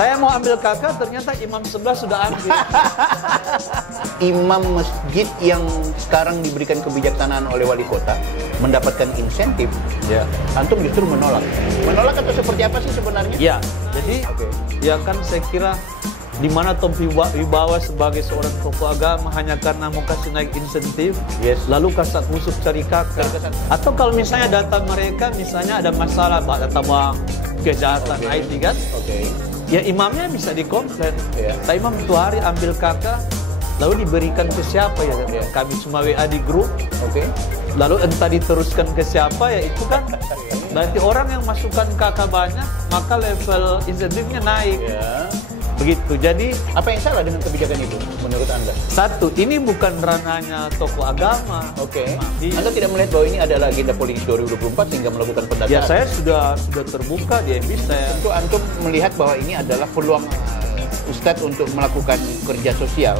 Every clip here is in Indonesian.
Saya mau ambil kakak, ternyata imam sebelah sudah ambil. Imam masjid yang sekarang diberikan kebijaksanaan oleh wali kota mendapatkan insentif, Ya. antum justru menolak. Menolak atau seperti apa sih sebenarnya? Ya, jadi ya kan saya kira di mana Tompi Wibawa sebagai seorang tokoh agama hanya karena mau kasih naik insentif, lalu kasak kusuk cari kakak. Atau kalau misalnya data mereka misalnya ada masalah data bank, kejahatan IT kan, ya imamnya bisa dikomplain. Pak imam itu hari ambil kakak, lalu diberikan ke siapa ya? Kami cuma WA di grup, lalu entah diteruskan ke siapa ya itu kan. Berarti orang yang masukkan kakak banyak, maka level insentifnya naik. Begitu. Jadi Apa yang salah dengan kebijakan itu menurut Anda? satu, ini bukan ranahnya tokoh agama. Anda tidak melihat bahwa ini adalah agenda politik 2024 sehingga melakukan pendataan? Ya saya sudah terbuka di MB saya. Tentu antum melihat bahwa ini adalah peluang Ustadz untuk melakukan kerja sosial.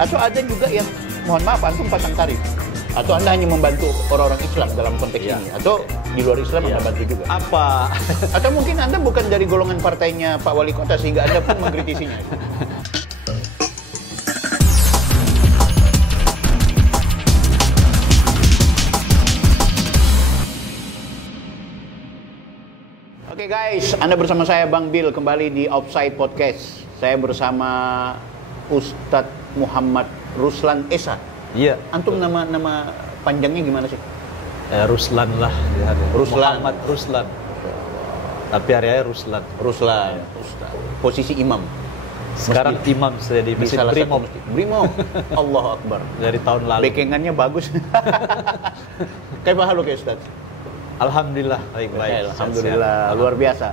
Atau ada juga yang mohon maaf antum pasang tarif. Atau Anda hanya membantu orang-orang Islam dalam konteks ini? Atau di luar Islam Anda bantu juga? Apa? Atau mungkin Anda bukan dari golongan partainya Pak Wali Kota sehingga Anda pun mengkritisinya? Oke guys, Anda bersama saya Bang Bill kembali di Offside Podcast. Saya bersama Ustadz Muhammad Ruslan Esa. Iya. Antum nama panjangnya gimana sih? Ruslan lah. Ruslan. Muhammad Ruslan. Tapi hari-hari Ruslan. Ruslan. Posisi imam. Sekarang imam saya di Masjid Brimob. Brimob. Allahu Akbar. Dari tahun lalu. Bekengannya bagus. Kayak halu kayak Ustaz. Alhamdulillah, baik-baik. Alhamdulillah, luar biasa.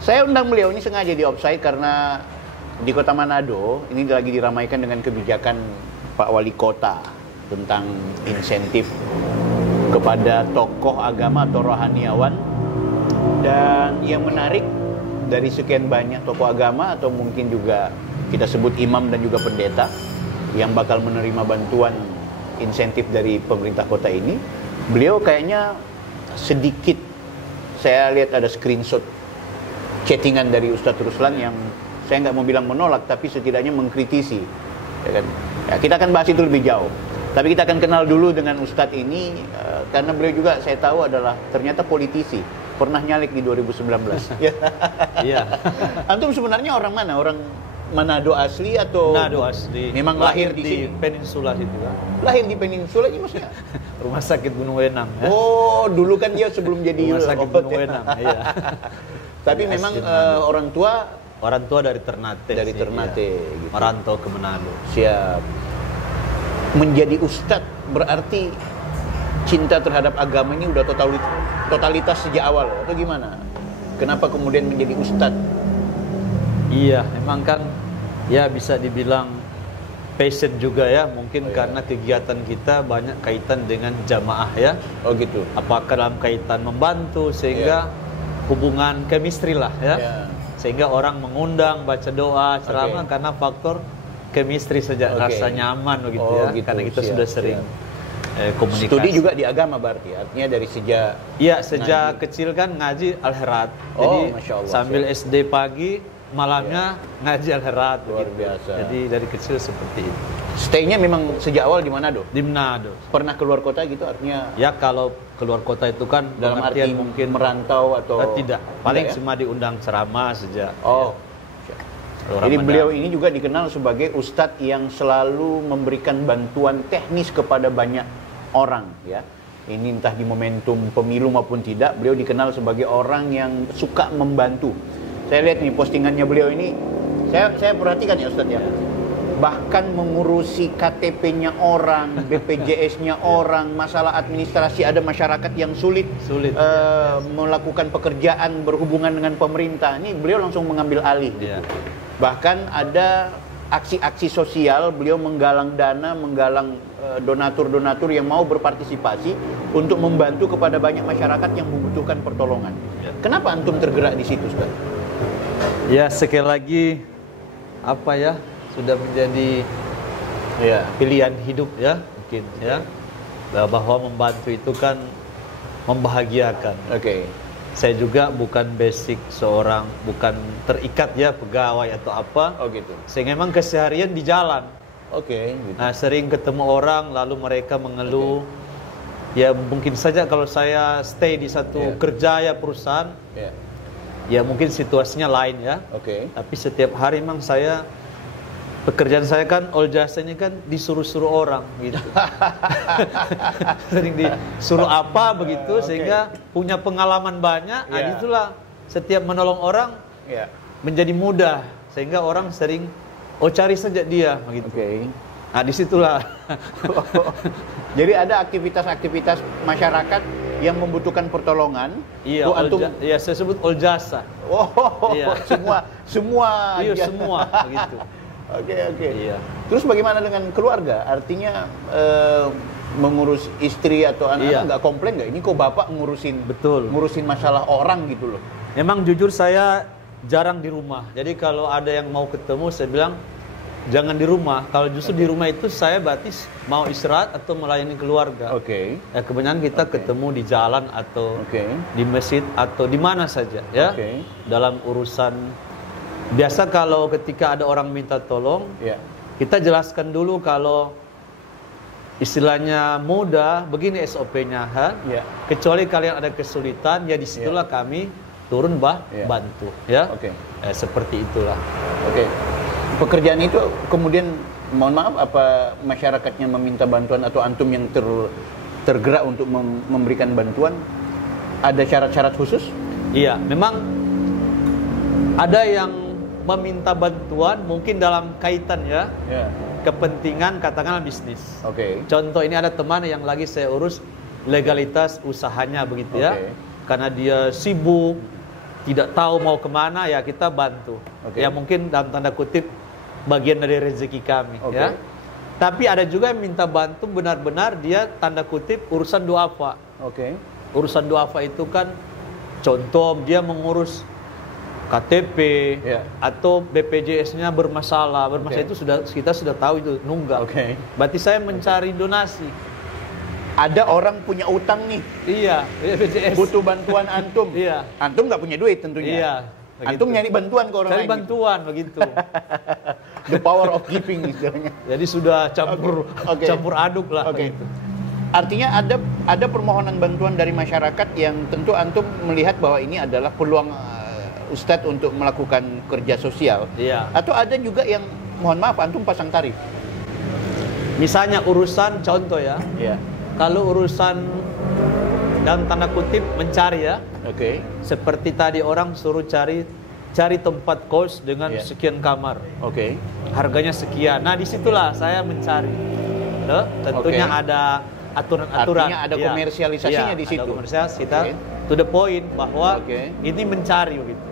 Saya undang beliau ini sengaja di Offside karena di Kota Manado ini lagi diramaikan dengan kebijakan Pak Wali Kota tentang insentif kepada tokoh agama atau rohaniawan. Dan yang menarik dari sekian banyak tokoh agama atau mungkin juga kita sebut imam dan juga pendeta yang bakal menerima bantuan insentif dari pemerintah kota ini, beliau kayaknya sedikit, saya lihat ada screenshot chattingan dari Ustadz Ruslan yang saya nggak mau bilang menolak tapi setidaknya mengkritisi, ya kan? Ya, kita akan bahas itu lebih jauh. Tapi kita akan kenal dulu dengan Ustadz ini karena beliau juga saya tahu adalah ternyata politisi, pernah nyalek di 2019. Iya. Antum sebenarnya orang mana? Orang Manado asli atau? Manado asli. Memang lahir di sini? Peninsula situ kan. Lahir di Peninsula ini maksudnya? Rumah sakit Gunung Wenang. Ya? Oh, dulu kan dia sebelum jadi Rumah sakit Gunung Wenang. Iya. Tapi memang orang tua dari Ternate. Dari Ternate. Iya. Gitu. Merantau ke Manado. Siap. Menjadi ustadz berarti cinta terhadap agama ini udah totalitas sejak awal atau gimana? Kenapa kemudian menjadi ustadz? Iya, memang kan ya bisa dibilang passion juga ya, mungkin karena kegiatan kita banyak kaitan dengan jamaah ya. Oh gitu. Apakah dalam kaitan membantu sehingga hubungan chemistry lah ya. Sehingga orang mengundang baca doa, ceramah karena faktor chemistry saja, rasa nyaman begitu ya. Gitu. Karena kita sudah sering komunikasi. Studi juga di agama berarti, artinya dari sejak? Iya, sejak kecil kan ngaji Al-Herat. Jadi sambil SD pagi, malamnya ngaji Al-Herat. Luar biasa. Jadi dari kecil seperti itu. Stay-nya memang sejak awal di Manado? Di Manado. Pernah keluar kota gitu artinya? Ya kalau keluar kota itu kan dalam arti mungkin merantau atau? Tidak, paling cuma diundang ceramah saja. Oh. Jadi beliau ini juga dikenal sebagai ustadz yang selalu memberikan bantuan teknis kepada banyak orang ya. Ini entah di momentum pemilu maupun tidak, beliau dikenal sebagai orang yang suka membantu. Saya lihat nih postingannya beliau ini, saya perhatikan ya Ustadz ya. Bahkan mengurusi KTP-nya orang, BPJS-nya orang, masalah administrasi, ada masyarakat yang sulit. Melakukan pekerjaan berhubungan dengan pemerintah. Ini beliau langsung mengambil alih gitu. Bahkan ada aksi-aksi sosial, beliau menggalang dana, menggalang donatur-donatur yang mau berpartisipasi untuk membantu kepada banyak masyarakat yang membutuhkan pertolongan. Kenapa antum tergerak di situ, Ustaz? Ya, sekali lagi apa ya, sudah menjadi pilihan hidup ya, mungkin ya. Bahwa membantu itu kan membahagiakan. saya juga bukan basic seorang, bukan terikat ya pegawai atau apa. Oh gitu. Sehingga memang keseharian di jalan. Oke. Gitu. Nah, sering ketemu orang, lalu mereka mengeluh. Ya mungkin saja kalau saya stay di satu kerja ya perusahaan, ya mungkin situasinya lain ya. Tapi setiap hari memang saya, pekerjaan saya kan all jasa ini kan disuruh-suruh orang gitu. Sering disuruh apa begitu, sehingga punya pengalaman banyak. Nah, itulah setiap menolong orang menjadi mudah, sehingga orang sering cari saja dia begitu. Nah, disitulah. Jadi ada aktivitas-aktivitas masyarakat yang membutuhkan pertolongan. Iya, iya, saya sebut all jasa. Iya. semua. Iya, semua begitu. Oke. Iya. Terus bagaimana dengan keluarga? Artinya mengurus istri atau anak-anak nggak komplain nggak? Ini kok bapak ngurusin masalah orang gitu loh. Memang jujur saya jarang di rumah. Jadi kalau ada yang mau ketemu, saya bilang jangan di rumah. Kalau justru di rumah itu saya berarti mau istirahat atau melayani keluarga. Ya, kebanyakan kita ketemu di jalan atau di masjid atau di mana saja ya. Dalam urusan biasa kalau ketika ada orang minta tolong, kita jelaskan dulu kalau istilahnya mudah, begini SOP-nya, kecuali kalian ada kesulitan, ya disitulah kami turun bantu, ya. Seperti itulah. Pekerjaan itu kemudian, mohon maaf, apa masyarakatnya meminta bantuan atau antum yang tergerak untuk memberikan bantuan, ada syarat-syarat khusus? Iya, memang ada yang meminta bantuan mungkin dalam kaitan kepentingan katakanlah bisnis. Contoh, ini ada teman yang lagi saya urus legalitas usahanya begitu ya. Karena dia sibuk, tidak tahu mau kemana, ya kita bantu. Ya mungkin dalam tanda kutip bagian dari rezeki kami ya. Tapi ada juga yang minta bantu benar-benar dia tanda kutip urusan duafa. Urusan duafa itu kan contoh dia mengurus KTP atau BPJS-nya bermasalah itu kita sudah tahu itu nunggak. Berarti saya mencari donasi. Ada orang punya utang nih. Iya, BPJS. Butuh bantuan antum. Antum nggak punya duit tentunya. Iya. Antum nyari bantuan ke orang lain. Cari bantuan begitu. The power of giving istilahnya. Jadi sudah campur aduk lah. Begitu. Artinya ada permohonan bantuan dari masyarakat yang tentu antum melihat bahwa ini adalah peluang Ustadz untuk melakukan kerja sosial. Atau ada juga yang mohon maaf antum pasang tarif. Misalnya urusan contoh ya. Kalau urusan dalam tanda kutip mencari ya. Seperti tadi orang suruh cari tempat kos dengan sekian kamar. Harganya sekian. Nah, disitulah saya mencari. Tentunya ada aturan-aturan. Artinya ada komersialisasinya di situ. Ada komersialisasi kita to the point bahwa ini mencari begitu.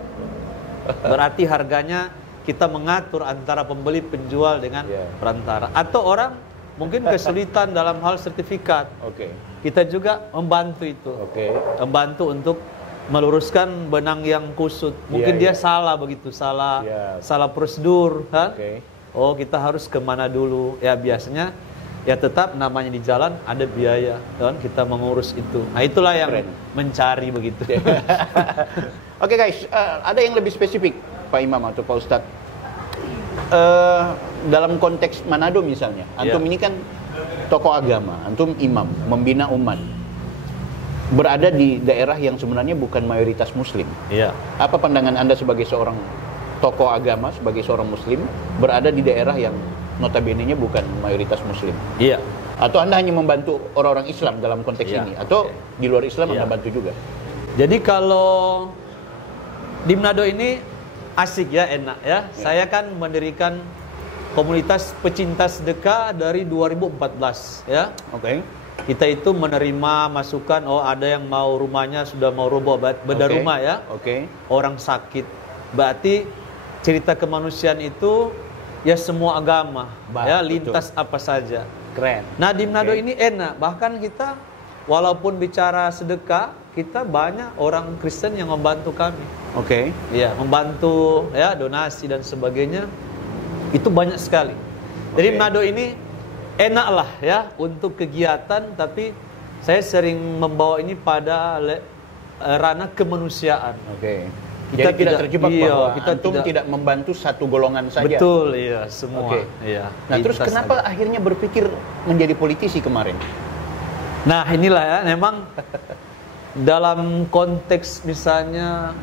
Berarti harganya kita mengatur antara pembeli penjual dengan perantara. Atau orang mungkin kesulitan dalam hal sertifikat. Kita juga membantu itu. Membantu untuk meluruskan benang yang kusut. Mungkin dia salah begitu, salah prosedur, oh kita harus kemana dulu? Ya biasanya ya tetap namanya di jalan ada biaya, kan kita mengurus itu. Nah itulah yang mencari begitu. Oke guys, ada yang lebih spesifik Pak Imam atau Pak Ustadz. Dalam konteks Manado misalnya, antum ini kan tokoh agama, antum imam, membina umat, berada di daerah yang sebenarnya bukan mayoritas muslim. Apa pandangan Anda sebagai seorang tokoh agama, sebagai seorang muslim, berada di daerah yang notabene-nya bukan mayoritas muslim? Atau Anda hanya membantu orang-orang Islam dalam konteks ini? Atau di luar Islam Anda bantu juga? Jadi kalau di Manado ini asik ya, enak ya. Saya kan mendirikan komunitas pecinta sedekah dari 2014 ya. Kita itu menerima masukan, oh ada yang mau rumahnya sudah mau roboh, beda rumah ya. Orang sakit. Berarti cerita kemanusiaan itu ya semua agama, ya lintas apa saja. Keren. Nah di Manado ini enak, bahkan kita walaupun bicara sedekah, kita banyak orang Kristen yang membantu kami. Ya, membantu ya donasi dan sebagainya. Itu banyak sekali. Jadi Manado ini enak lah ya untuk kegiatan, tapi saya sering membawa ini pada ranah kemanusiaan. Oke. Kita Jadi tidak terjebak bahwa kita antum tidak membantu satu golongan saja. Betul, iya, semua. Oke. Iya. Nah, terus kenapa akhirnya berpikir menjadi politisi kemarin? Nah, inilah ya, memang dalam konteks misalnya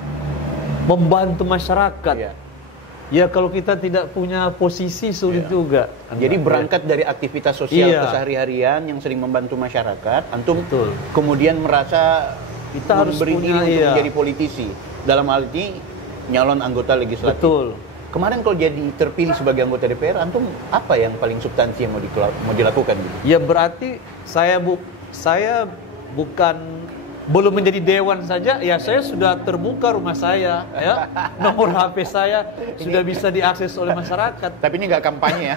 membantu masyarakat. Iya. Ya kalau kita tidak punya posisi sulit juga. Jadi berangkat dari aktivitas sosial keseharian yang sering membantu masyarakat, antum kemudian merasa kita harus beri diri punya, untuk menjadi politisi. Dalam hal ini nyalon anggota legislatif. Betul. Kemarin kalau jadi terpilih sebagai anggota DPR, antum apa yang paling substansi yang mau dilakukan gitu? Ya berarti saya bukan belum menjadi dewan saja, ya saya sudah terbuka rumah saya, ya nomor HP saya sudah bisa diakses oleh masyarakat. Tapi ini nggak kampanye ya,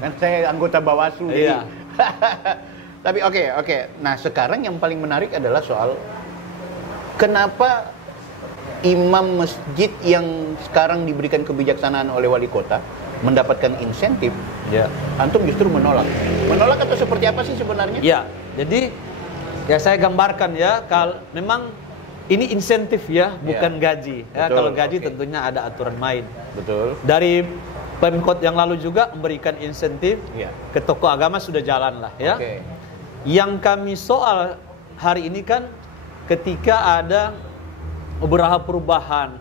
kan saya anggota Bawaslu. Iya. Tapi oke. Nah sekarang yang paling menarik adalah soal kenapa imam masjid yang sekarang diberikan kebijaksanaan oleh wali kota mendapatkan insentif, antum justru menolak. Menolak atau seperti apa sih sebenarnya? Ya, jadi ya saya gambarkan ya, kalau memang ini insentif ya, bukan gaji. Ya, kalau gaji tentunya ada aturan main. Betul. Dari Pemkot yang lalu juga memberikan insentif ke tokoh agama sudah jalan lah ya. Yang kami soal hari ini kan ketika ada beberapa perubahan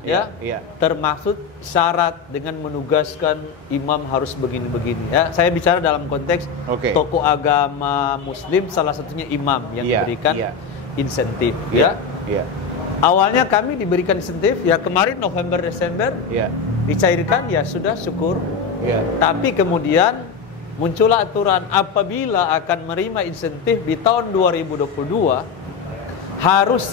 termasuk syarat dengan menugaskan imam harus begini-begini ya. Saya bicara dalam konteks tokoh agama muslim, salah satunya imam yang diberikan insentif ya. Awalnya kami diberikan insentif ya, kemarin November Desember dicairkan ya, sudah syukur. Tapi kemudian muncullah aturan apabila akan menerima insentif di tahun 2022 harus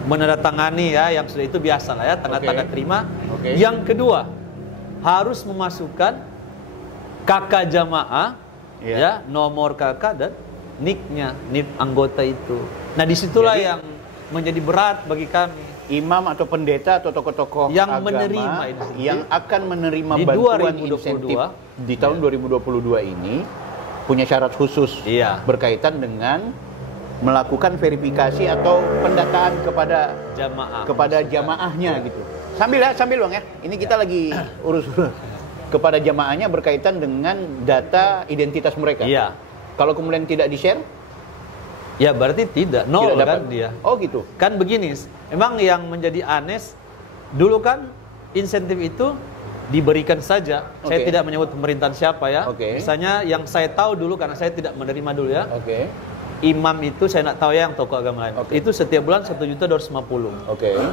menandatangani ya, yang sudah itu biasa lah ya, tanda terima. Yang kedua, harus memasukkan KK jamaah ya, nomor KK dan NIK-nya, NIK anggota itu. Nah, disitulah yang menjadi berat bagi kami. Imam atau pendeta atau tokoh-tokoh yang agama menerima yang akan menerima di bantuan 2022, insentif di tahun 2022 ini punya syarat khusus berkaitan dengan melakukan verifikasi atau pendataan kepada jamaahnya gitu. Sambil Bang ya. Ini kita lagi urus kepada jamaahnya berkaitan dengan data identitas mereka. Kalau kemudian tidak di-share, ya berarti nol kan dia. Oh gitu. Kan begini, memang yang menjadi aneh dulu kan insentif itu diberikan saja. Saya tidak menyebut pemerintahan siapa ya. Misalnya yang saya tahu dulu, karena saya tidak menerima dulu ya. Imam itu saya nak tahu ya, yang tokoh agama lain. Itu setiap bulan 1.250.000.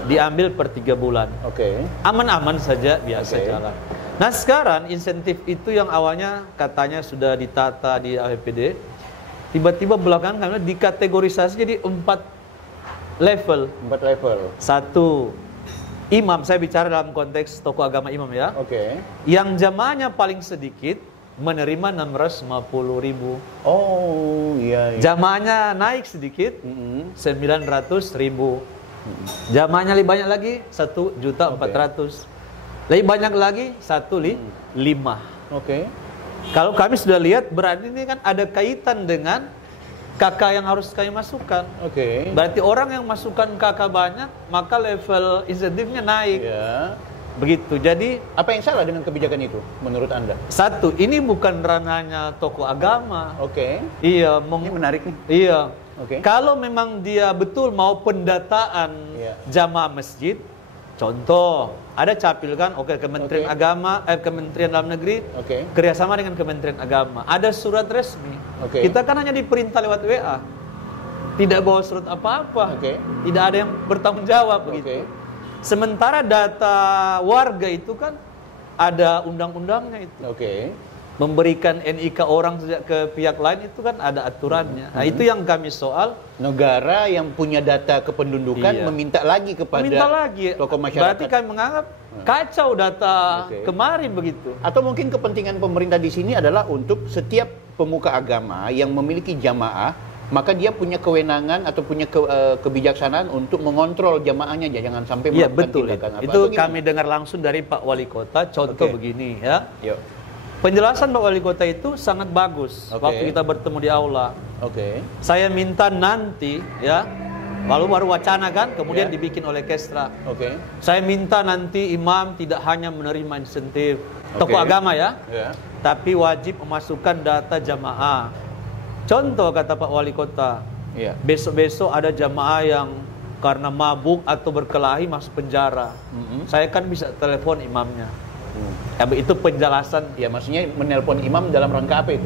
Diambil per 3 bulan. Aman-aman saja, biasa jalan. Nah sekarang insentif itu yang awalnya katanya sudah ditata di APBD, tiba-tiba belakangan kami dikategorisasi jadi 4 level. 4 level. 1, imam, saya bicara dalam konteks tokoh agama imam ya. Yang jamaahnya paling sedikit menerima 650.000. Oh iya. Jamaahnya naik sedikit 900.000. Jamaahnya lebih banyak lagi 1.400.000. Lebih banyak lagi 1.500.000. Kalau kami sudah lihat berarti ini kan ada kaitan dengan kakak yang harus kami masukkan. Berarti orang yang masukkan kakak banyak, maka level insentifnya naik. Begitu. Jadi apa yang salah dengan kebijakan itu menurut Anda? 1, ini bukan ranahnya tokoh agama. Iya, ini menarik nih. Iya. Kalau memang dia betul mau pendataan jamaah masjid, contoh ada capil kan, Kementerian Agama, Kementerian Dalam Negeri, kerjasama dengan Kementerian Agama, ada surat resmi. Kita kan hanya diperintah lewat WA, tidak bawa surat apa-apa, tidak ada yang bertanggung jawab begitu. Sementara data warga itu kan ada undang-undangnya itu. Memberikan NIK orang ke pihak lain itu kan ada aturannya. Nah itu yang kami soal. Negara yang punya data kependudukan meminta lagi kepada tokoh masyarakat. Berarti kami menganggap kacau data kemarin begitu. Atau mungkin kepentingan pemerintah di sini adalah untuk setiap pemuka agama yang memiliki jamaah, maka dia punya kewenangan atau punya kebijaksanaan untuk mengontrol jamaahnya, jangan sampai melakukan tindakan apa. Itu kami dengar langsung dari Pak Wali Kota. Contoh begini ya. Penjelasan Pak Wali Kota itu sangat bagus waktu kita bertemu di aula. Saya minta nanti ya lalu baru wacana kan, kemudian Ya. dibikin oleh Kestra. Oke. Saya minta nanti imam tidak hanya menerima insentif tokoh Oke. agama ya, Ya. tapi wajib memasukkan data jamaah. Contoh kata Pak Wali Kota, Iya. besok-besok ada jamaah yang karena mabuk atau berkelahi masuk penjara. Saya kan bisa telepon imamnya. Itu penjelasan. Ya, maksudnya menelpon imam dalam rangka apa itu?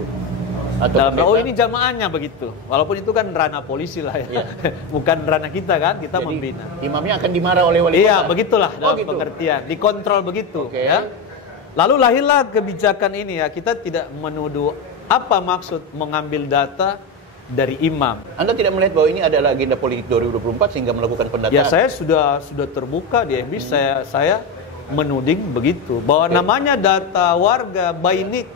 Atau Dalam, oh pendeta? ini jamaahnya begitu. Walaupun itu kan ranah polisi lah ya. Iya. Bukan ranah kita kan, kita Jadi, membina. imamnya akan dimarah oleh wali Iya, kota? begitulah dalam gitu. pengertian. Dikontrol begitu. Oke. Ya. Lalu lahirlah kebijakan ini ya. Kita tidak menuduh apa maksud mengambil data dari imam. Anda tidak melihat bahwa ini adalah agenda politik 2024 sehingga melakukan pendataan? Ya saya sudah terbuka di FB, saya menuding begitu bahwa namanya data warga Bainik.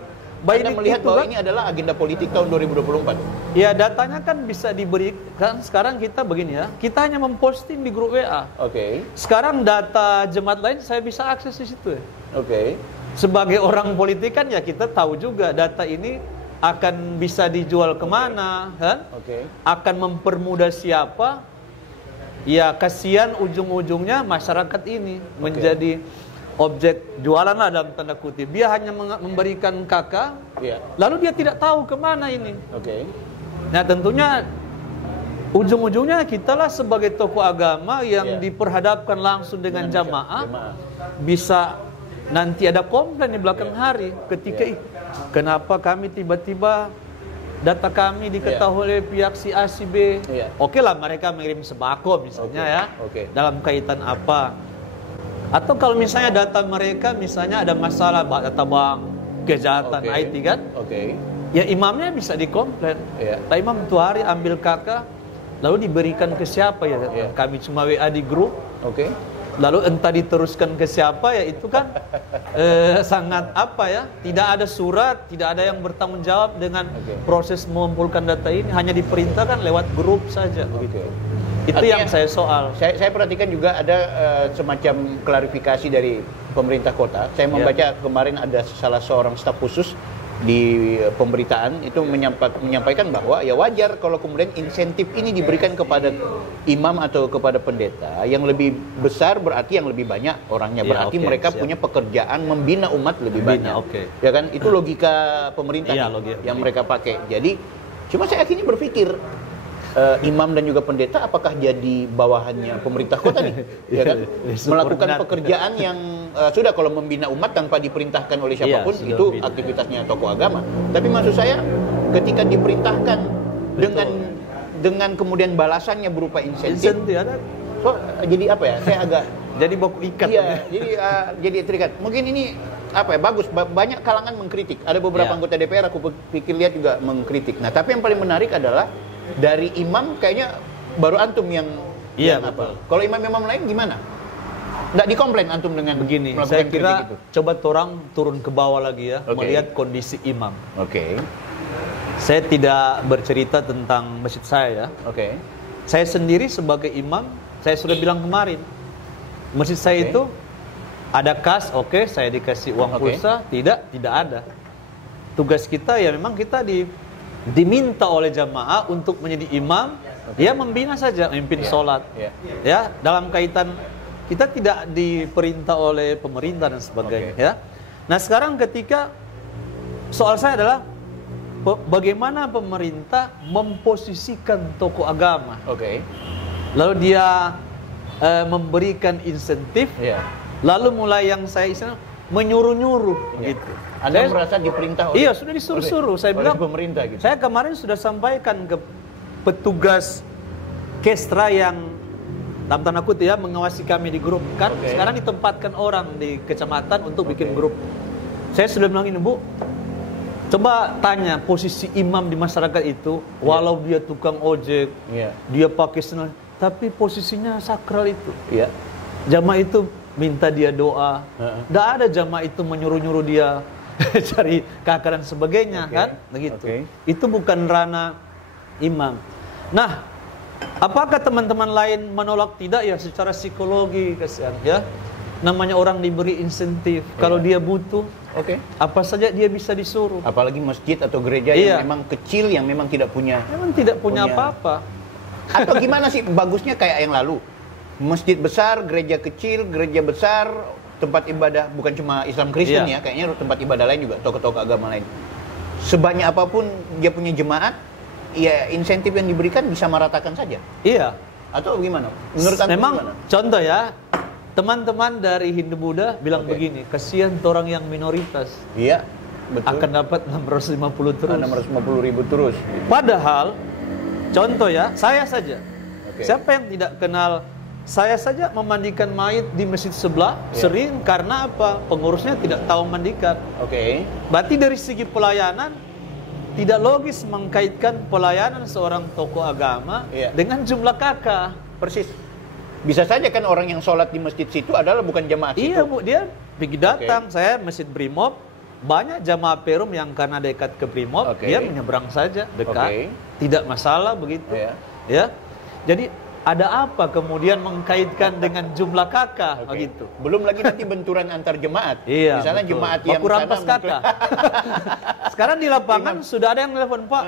Anda melihat itu bahwa kan, ini adalah agenda politik tahun 2024? ya datanya kan bisa diberikan. Sekarang kita begini ya, kita hanya memposting di grup WA. Oke. Sekarang data jemaat lain saya bisa akses di situ ya. Oke. Sebagai orang politik kan ya kita tahu juga data ini akan bisa dijual kemana kan? Oke. Akan mempermudah siapa? Ya kasihan ujung-ujungnya masyarakat ini menjadi objek jualan lah dalam tanda kutip. Dia hanya memberikan kakak, Iya. lalu dia tidak tahu kemana ini. Oke. Nah tentunya ujung-ujungnya kitalah sebagai tokoh agama yang Iya. diperhadapkan langsung dengan jamaah, bisa nanti ada komplain di belakang hari ketika Iya. kenapa kami tiba-tiba data kami diketahui oleh pihak si A si B. Iya. Oke lah mereka mengirim sembako misalnya Oke. ya. Oke. Dalam kaitan apa? Atau kalau misalnya data mereka misalnya ada masalah data bank, kejahatan Oke. IT kan? Oke. Ya imamnya bisa dikomplain. Iya. Pak imam tuh hari ambil kakak lalu diberikan ke siapa ya? Iya. Kami cuma WA di grup. Oke. Lalu entah diteruskan ke siapa ya itu kan sangat apa ya, tidak ada surat, tidak ada yang bertanggung jawab dengan Oke. proses mengumpulkan data ini, hanya diperintahkan lewat grup saja begitu. Itu Artinya, yang saya soal. Saya perhatikan juga ada semacam klarifikasi dari pemerintah kota. Saya membaca kemarin ada salah seorang staf khusus di pemberitaan itu menyampaikan bahwa ya wajar kalau kemudian insentif ini diberikan kepada imam atau kepada pendeta. Yang lebih besar berarti yang lebih banyak orangnya. Ya, Berarti oke, mereka siap. punya pekerjaan membina umat lebih Membina, banyak. oke. Ya kan? Itu logika pemerintah Iya, nih, logika. yang mereka pakai. Jadi cuma saya akhirnya berpikir imam dan juga pendeta apakah jadi bawahannya pemerintah kota nih, ya kan? Melakukan pekerjaan yang sudah kalau membina umat tanpa diperintahkan oleh siapapun Iya, itu sudah aktivitasnya tokoh agama. Tapi maksud saya ketika diperintahkan dengan kemudian balasannya berupa insentif, ada. so, jadi apa ya? Saya agak Jadi baku ikat. iya, jadi terikat. Mungkin ini apa ya, bagus, banyak kalangan mengkritik. Ada beberapa Iya. anggota DPR aku pikir lihat juga mengkritik. Nah, tapi yang paling menarik adalah dari imam kayaknya baru antum yang Iya, yang betul. Kalau imam-imam lain gimana? Nggak dikomplain antum dengan Begini, melakukan saya kritik kira itu? coba orang turun ke bawah lagi ya, Oke. melihat kondisi imam. Oke. Saya tidak bercerita tentang masjid saya ya. Oke. Saya sendiri sebagai imam, saya sudah bilang kemarin, masjid saya Oke. itu ada kas, oke, saya dikasih uang Oke. pulsa, tidak ada. Tugas kita ya memang kita diminta oleh jamaah untuk menjadi imam, ya membina saja, memimpin Iya. sholat. Iya. Ya, dalam kaitan kita tidak diperintah oleh pemerintah dan sebagainya. Oke. Ya. Nah sekarang ketika soal saya adalah bagaimana pemerintah memposisikan tokoh agama, Oke. lalu dia memberikan insentif, Iya. lalu mulai yang saya istilahnya menyuruh-nyuruh Iya. gitu. Anda Saya- merasa diperintah oleh Iya sudah disuruh-suruh. Saya oleh bilang pemerintah gitu. saya kemarin sudah sampaikan ke petugas Kestra yang dalam tanda kutip ya mengawasi kami di grup kan. Oke. Sekarang ditempatkan orang di kecamatan untuk bikin Oke. grup. Saya sudah bilang ini Bu, coba tanya posisi imam di masyarakat itu, walau dia tukang ojek, Iya. dia pakai sendal, tapi posisinya sakral itu. Iya. Jamaah itu minta dia doa. Heeh. Tidak ada jamaah itu menyuruh-nyuruh dia cari kakak dan sebagainya Oke. kan, begitu. Oke. Itu bukan ranah imam. Nah, apakah teman-teman lain menolak? Tidak ya, secara psikologi kasihan ya. Namanya orang diberi insentif, kalau dia butuh, Oke. apa saja dia bisa disuruh. Apalagi masjid atau gereja Iya. yang memang kecil, yang memang tidak punya Memang tidak punya Punya. apa-apa. Atau gimana sih bagusnya kayak yang lalu? Masjid besar, gereja kecil, gereja besar, tempat ibadah bukan cuma Islam Kristen ya, kayaknya tempat ibadah lain juga, tokoh-tokoh agama lain. Sebanyak apapun dia punya jemaat, ya insentif yang diberikan bisa meratakan saja. Iya. Atau gimana? Menurut Anda memang gimana? Contoh ya, teman-teman dari Hindu Buddha bilang begini, kasihan orang yang minoritas. Iya, betul. Akan dapat 650 terus. 650.000 terus. Padahal, contoh ya, saya saja. Oke. Siapa yang tidak kenal, saya saja memandikan mayat di masjid sebelah, sering karena apa? Pengurusnya tidak tahu mandikan. Oke. Berarti dari segi pelayanan, tidak logis mengkaitkan pelayanan seorang tokoh agama dengan jumlah kakak. Persis. Bisa saja kan orang yang sholat di masjid situ adalah bukan jemaat situ. Iya Bu, dia pergi datang, saya masjid Brimob, banyak jamaah Perum yang karena dekat ke Brimob, dia menyeberang saja, dekat, tidak masalah begitu. Ya, jadi ada apa kemudian mengkaitkan dengan jumlah kakak begitu? Belum lagi nanti benturan antar jemaat. Iya, misalnya betul. jemaat yang rampas kakak. Sekarang di lapangan sudah ada yang telepon, Pak.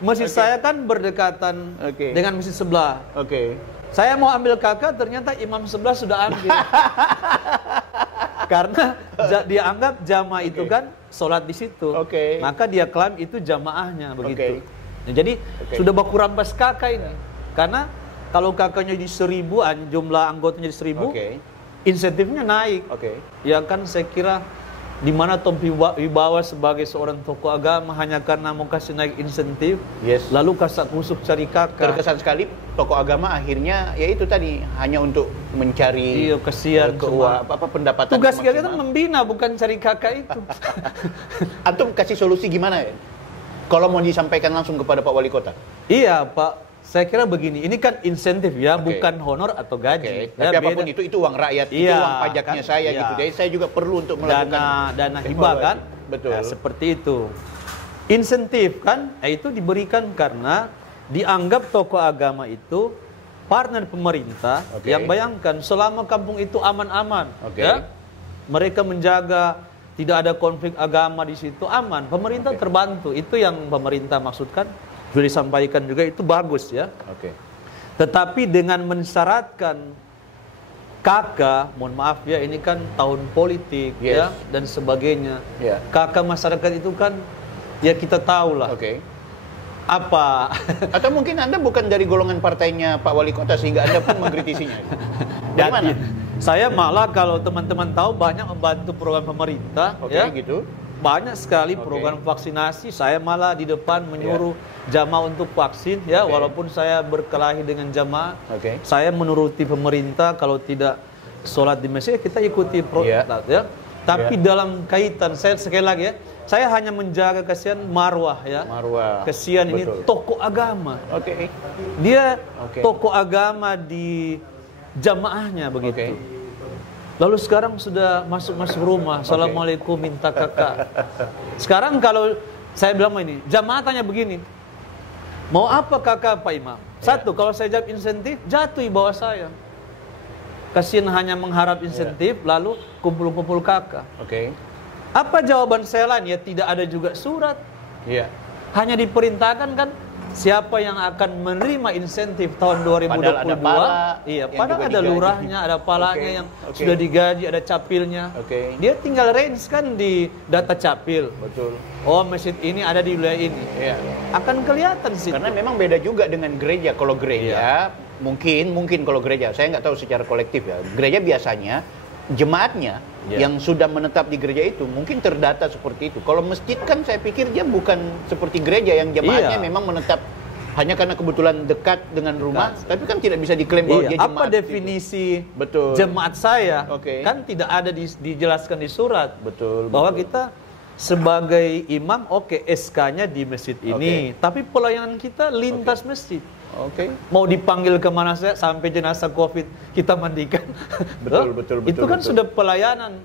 Masjid saya kan berdekatan dengan masjid sebelah. Saya mau ambil kakak, ternyata imam sebelah sudah ambil. Karena dia anggap jamaah itu kan sholat di situ. Maka dia klaim itu jamaahnya begitu. Nah, jadi sudah baku rampas kakak ini. Karena kalau kakaknya di 1000-an, jumlah anggotanya di 1000, insentifnya naik. Ya kan saya kira di mana Tompi Wibawa sebagai seorang tokoh agama hanya karena mau kasih naik insentif, lalu kasak kusuk cari kakak. Terkesan sekali tokoh agama akhirnya ya itu tadi hanya untuk mencari kesian pendapatan. Tugas kita itu membina, bukan cari kakak itu. Antum kasih solusi gimana ya? Kalau mau disampaikan langsung kepada Pak Wali Kota? Iya Pak. Saya kira begini, ini kan insentif ya, bukan honor atau gaji. Tapi apapun itu uang rakyat, itu uang pajaknya kan, saya gitu. Jadi saya juga perlu untuk melakukan dana hibah kan. Betul. Nah, seperti itu. Insentif kan, itu diberikan karena dianggap tokoh agama itu partner pemerintah. Yang bayangkan selama kampung itu aman-aman, ya, mereka menjaga tidak ada konflik agama di situ, aman. Pemerintah terbantu. Itu yang pemerintah maksudkan. Sudah disampaikan juga itu bagus ya. Tetapi dengan mensyaratkan kakak, mohon maaf ya, ini kan tahun politik ya dan sebagainya. Kakak masyarakat itu kan ya kita tahu lah. Apa? Atau mungkin Anda bukan dari golongan partainya Pak Wali Kota sehingga Anda pun mengkritisinya. Dari mana? Saya malah kalau teman-teman tahu banyak membantu program pemerintah ya. Gitu. Banyak sekali program vaksinasi, saya malah di depan menyuruh jamaah untuk vaksin ya, walaupun saya berkelahi dengan jamaah. Saya menuruti pemerintah, kalau tidak sholat di masjid kita ikuti protokol ya. Tapi dalam kaitan saya sekali lagi ya, saya hanya menjaga kesian marwah ya. Kesian ini tokoh agama. Dia tokoh agama di jamaahnya begitu. Lalu sekarang sudah masuk rumah, assalamualaikum minta kakak. Sekarang kalau saya bilang ini, jamaah tanya begini, mau apa kakak Pak Imam? Satu, kalau saya jawab insentif, jatuh di bawah saya. Kasihan hanya mengharap insentif, lalu kumpul-kumpul kakak. Apa jawaban saya lain? Ya tidak ada juga surat. Hanya diperintahkan kan, siapa yang akan menerima insentif tahun 2022? Padahal ada lurahnya, ada palanya yang sudah digaji, ada capilnya. Dia tinggal range kan di data capil. Oh, masjid ini ada di wilayah ini. Akan kelihatan sih. Karena memang beda juga dengan gereja. Kalau gereja mungkin kalau gereja, saya nggak tahu secara kolektif ya. Gereja biasanya jemaatnya yang sudah menetap di gereja itu mungkin terdata seperti itu. Kalau masjid kan saya pikir dia bukan seperti gereja yang jemaatnya memang menetap hanya karena kebetulan dekat dengan rumah, tapi kan tidak bisa diklaim bahwa dia jemaat. Apa definisi jemaat saya? Kan tidak ada dijelaskan di surat. Bahwa kita sebagai imam, SK-nya di masjid ini, tapi pelayanan kita lintas masjid. Mau dipanggil kemana saja sampai jenazah COVID kita mandikan. Itu kan sudah pelayanan.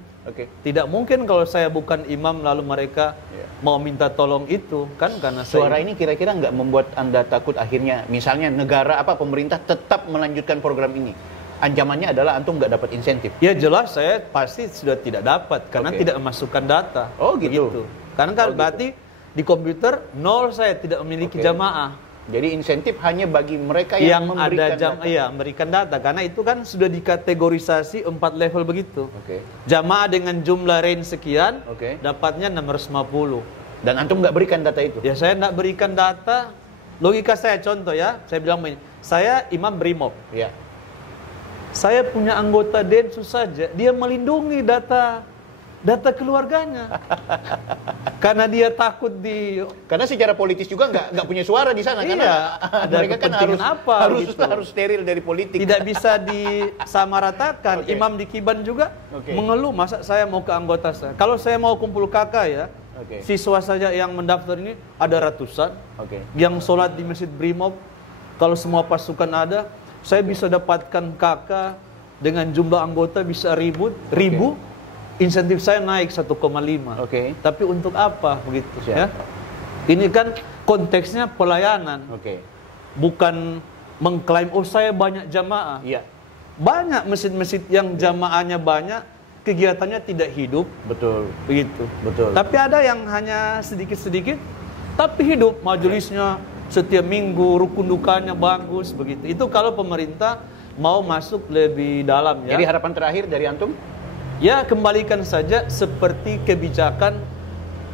Tidak mungkin kalau saya bukan imam lalu mereka mau minta tolong itu kan, karena suara ini kira-kira nggak membuat Anda takut akhirnya misalnya negara pemerintah tetap melanjutkan program ini? Ancamannya adalah antum nggak dapat insentif. Ya jelas saya pasti sudah tidak dapat karena tidak memasukkan data. Gitu. Karena kan berarti di komputer nol, saya tidak memiliki jamaah. Jadi insentif hanya bagi mereka yang memberikan ada data. Iya, memberikan data, karena itu kan sudah dikategorisasi 4 level begitu. Oke. Jamaah dengan jumlah range sekian, Oke. dapatnya 650. Dan antum nggak berikan data itu? Ya saya nggak berikan data. Logika saya contoh ya, saya bilang begini, saya imam Brimob. Ya. Saya punya anggota Densus saja, dia melindungi data keluarganya. Karena dia takut Karena secara politis juga nggak punya suara di sana. Iya, Karena ada mereka kan kepentingan apa, gitu. harus steril dari politik. tidak bisa disamaratakan. Oke. Imam di Kiban juga Oke. mengeluh, masa saya mau ke anggota saya. Kalau saya mau kumpul kakak ya, Oke. siswa saja yang mendaftar ini ada ratusan. Oke. Yang sholat di Masjid Brimob, kalau semua pasukan ada, saya bisa dapatkan kakak dengan jumlah anggota bisa ribu. Insentif saya naik 1,5. Oke. Tapi untuk apa begitu Siap. ya? Ini kan konteksnya pelayanan, Oke. bukan mengklaim oh saya banyak jamaah. Iya. Banyak masjid-masjid yang jamaahnya banyak, kegiatannya tidak hidup, Betul. begitu. Betul. Tapi ada yang hanya sedikit-sedikit, tapi hidup majelisnya setiap minggu, rukun dukanya bagus, begitu. Itu kalau pemerintah mau masuk lebih dalam ya. Jadi harapan terakhir dari antum? Ya kembalikan saja seperti kebijakan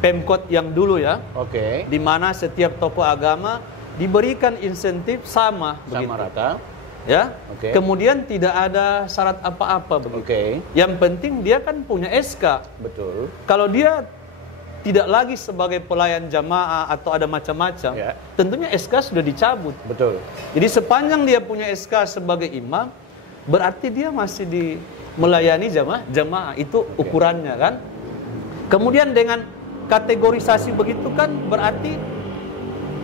Pemkot yang dulu ya, Oke. di mana setiap tokoh agama diberikan insentif sama, Sama begitu. rata. Ya. Oke. Kemudian tidak ada syarat apa-apa begitu. Oke. Yang penting dia kan punya SK. Betul. Kalau dia tidak lagi sebagai pelayan jamaah atau ada macam-macam, Ya. tentunya SK sudah dicabut. Betul. Jadi sepanjang dia punya SK sebagai imam, berarti dia masih melayani jamaah. Itu ukurannya kan. Kemudian dengan kategorisasi begitu kan berarti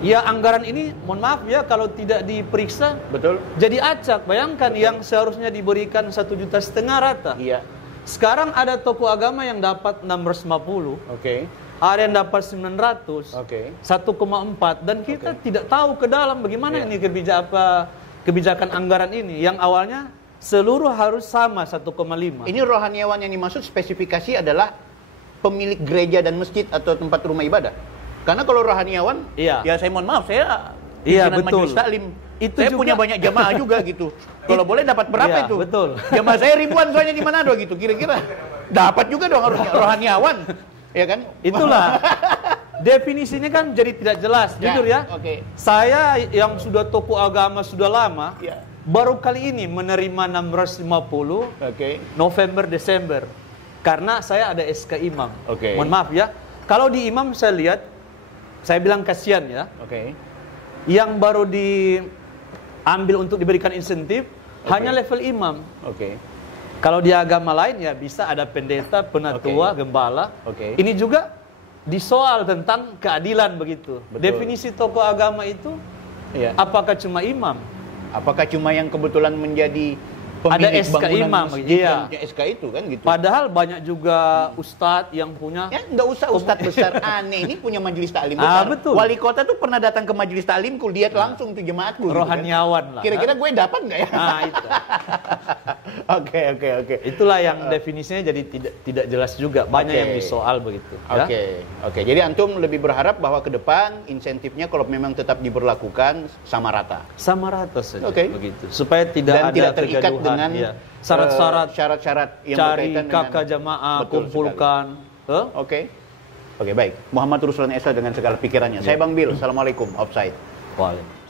ya anggaran ini, mohon maaf ya kalau tidak diperiksa Betul. jadi acak. Bayangkan yang seharusnya diberikan 1,5 juta rata. Iya. Sekarang ada tokoh agama yang dapat 650, Oke. ada yang dapat 900, Oke. 1,4, dan kita tidak tahu ke dalam bagaimana Iya. ini kebijakan anggaran ini yang awalnya seluruh harus sama 1,5. Ini rohaniawan yang dimaksud spesifikasi adalah pemilik gereja dan masjid atau tempat rumah ibadah. Karena kalau rohaniawan, Iya. ya saya mohon maaf, saya Iya, pimpinan betul. majelis taklim. Itu Saya juga- punya banyak jamaah juga gitu. Kalau boleh dapat berapa Iya, itu? betul. Jamaah saya ribuan soalnya di Manado gitu. Kira-kira dapat juga dong harusnya rohaniawan. Ya kan? Itulah. Definisinya kan jadi tidak jelas. Ya, Jujur ya. oke. Saya yang sudah tokoh agama sudah lama, Ya. baru kali ini menerima 650 Oke. November Desember. Karena saya ada SK imam. Oke. Mohon maaf ya. Kalau di imam saya lihat, saya bilang kasihan ya. Oke. Yang baru diambil untuk diberikan insentif hanya level imam. Oke. Kalau di agama lain ya bisa ada pendeta, penatua, gembala. Oke. Ini juga disoal tentang keadilan begitu. Betul. Definisi tokoh agama itu Iya. apakah cuma imam? Apakah cuma yang kebetulan menjadi pemilik Ada SK bangunan imam, masjid iya. yang punya SK itu kan gitu? Padahal banyak juga ustadz yang punya. Ya nggak usah ustadz besar aneh ini punya majelis taklim Ah, besar. betul. Wali kota tuh pernah datang ke majelis taklimku, lihat langsung tuh jemaatku. Rohaniawan lah. Kira-kira gue dapat nggak ya? Nah, itu. Oke. Itulah yang definisinya jadi tidak jelas juga. Banyak Oke. yang disoal begitu. Ya? Oke. Jadi antum lebih berharap bahwa ke depan insentifnya kalau memang tetap diberlakukan sama rata. Sama rata saja Oke. begitu. Supaya tidak Dan ada tidak terikat kegaduhan. dengan Iya. Syarat-syarat syarat-syarat yang cari berkaitan dengan kakak jamaah, Betul kumpulkan. sekali. Oke, baik. Muhammad Ruslan Esa dengan segala pikirannya. Saya Bang Bil. Assalamualaikum. Offside. Waalaikumsalam.